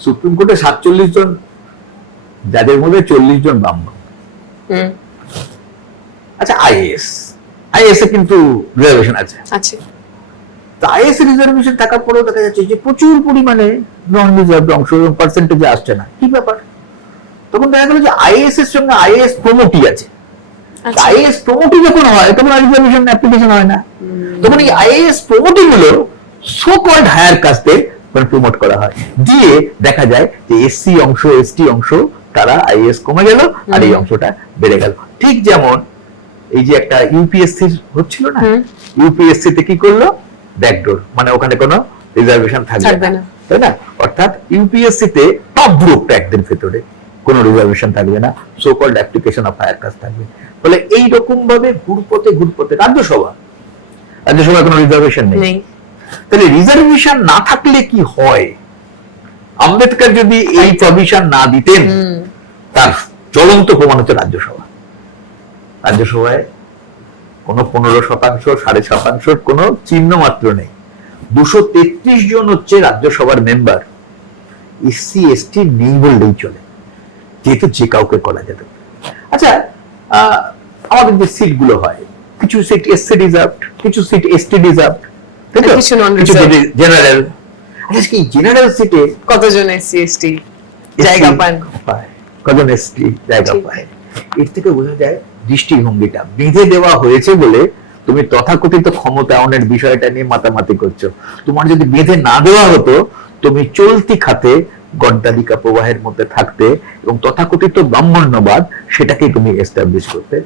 Supreme কোর্টে সাতচল্লিশ জন যাদের মধ্যে চল্লিশ জন ব্রাহ্মণ। আচ্ছা আইএস আইএস এ কিন্তু রিজার্ভেশন আছে। আছে। তো আইএস রিজার্ভেশন থাকার পরেও দেখা যাচ্ছে যে প্রচুর পরিমাণে নন রিজার্ভ অংশ এবং পার্সেন্টেজে আসছে না। কি ব্যাপার? তখন দেখা গেল যে আইএস এর সঙ্গে আইএস প্রমোটই আছে। আচ্ছা। আইএস প্রমোটই যখন হয় তখন রিজার্ভেশন অ্যাপ্লিকেশন হয় না। তখন এই আইএস প্রমোটিংগুলো সো কল্ড হায়ার কাস্টে মানে প্রমোট করা হয়। দিয়ে দেখা যায় যে এসসি অংশ এসটি অংশ তারা আইএস কমে গেল আর এই অংশটা বেড়ে গেল। ঠিক যেমন এই যে একটা ইউপিএসসি হচ্ছিল না? ইউপিএসসি তে কি করল? ব্যাকডোর মানে ওখানে কোনো রিজার্ভেশন থাকবে না। তাই না? অর্থাৎ ইউপিএসসি তে টপ গ্রুপটা একদিন ভেতরে কোনো রিজার্ভেশন থাকবে না। So called application of higher caste থাকবে। ফলে এই রকম ভাবে ঘুরপথে ঘুরপথে রাজ্যসভা রাজ্যসভায় কোনো রিজার্ভেশন নেই। তাহলে রিজার্ভেশন না থাকলে কি হয় আম্বেদকর যদি এই প্রভিশন না দিতেন তার জ্বলন্ত প্রমাণ হচ্ছে রাজ্যসভা রাজ্যসভায় কোনো পনেরো শতাংশ সাড়ে শতাংশের কোনো চিহ্ন মাত্র নেই দুশো তেত্রিশ জন হচ্ছে রাজ্যসভার মেম্বার এসসি এসটি নেই বললেই চলে যেহেতু যে কাউকে করা যেতে। আচ্ছা আহ, আমাদের যে সিটগুলো হয় কিছু সিট এসসি রিজার্ভ কিছু সিট এসটি রিজার্ভ কিছু non-reserved। জেনারেল আচ্ছা কি জেনারেল সিটে কতজন এসসি এসটি জায়গা পান কজন এসটি জায়গা পায়? এর থেকে বোঝা যায় দৃষ্টিভঙ্গিটা। বেঁধে দেওয়া হয়েছে বলে তুমি তথাকথিত ক্ষমতায়নের বিষয়টা নিয়ে মাতামাতি করছ। তোমার যদি বেঁধে না দেওয়া হতো তুমি চলতি খাতে গড্ডালিকা প্রবাহের মধ্যে থাকতে এবং তথাকথিত ব্রাহ্মণ্যবাদ সেটাকে তুমি এস্টাবলিশ করতে